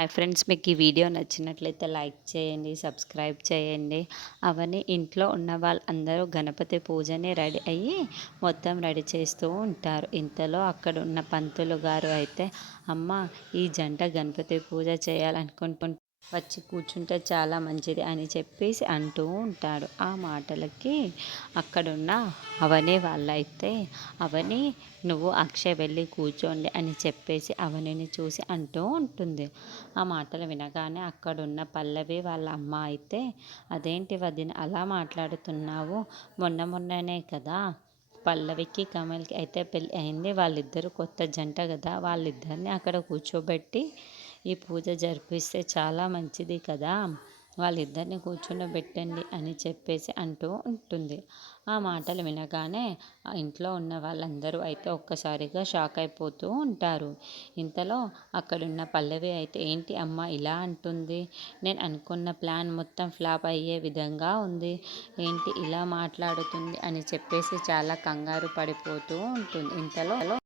Hi friends, మీకు ఈ video నచ్చినట్లయితే లైక్ చేయండి, సబ్స్క్రైబ్ చేయండి. అవన్నీ ఇంట్లో ఉన్న వాళ్ళందరూ గణపతి పూజని రెడీ అయ్యి మొత్తం రెడీ చేస్తూ ఉంటారు. ఇంతలో అక్కడ ఉన్న పంతులు గారు అయితే, అమ్మ, ఈ జంట గణపతి పూజ చేయాలనుకుంటుంటే వచ్చి కూర్చుంటే చాలా మంచిది అని చెప్పేసి అంటూ ఉంటాడు. ఆ మాటలకి అక్కడున్న అవని వాళ్ళైతే, అవని, నువ్వు అక్షయ్ వెళ్ళి కూర్చోండి అని చెప్పేసి అవనిని చూసి అంటూ ఉంటుంది. ఆ మాటలు వినగానే అక్కడున్న పల్లవి వాళ్ళ అమ్మ అయితే, అదేంటి వదిన అలా మాట్లాడుతున్నావు? మొన్ననే కదా పల్లవికి కమల్కి అయితే పెళ్ళి అయింది. వాళ్ళిద్దరూ కొత్త జంట కదా, వాళ్ళిద్దరిని అక్కడ కూర్చోబెట్టి ఈ పూజ జరిపిస్తే చాలా మంచిది కదా, వాళ్ళిద్దరిని కూర్చుండబెట్టండి అని చెప్పేసి అంటూ ఉంటుంది. ఆ మాటలు వినగానే ఆ ఇంట్లో ఉన్న వాళ్ళందరూ అయితే ఒక్కసారిగా షాక్ అయిపోతూ ఉంటారు. ఇంతలో అక్కడున్న పల్లవి అయితే, ఏంటి అమ్మ ఇలా అంటుంది? నేను అనుకున్న ప్లాన్ మొత్తం ఫ్లాప్ అయ్యే విధంగా ఉంది. ఏంటి ఇలా మాట్లాడుతుంది అని చెప్పేసి చాలా కంగారు పడిపోతూ ఉంటుంది. ఇంతలో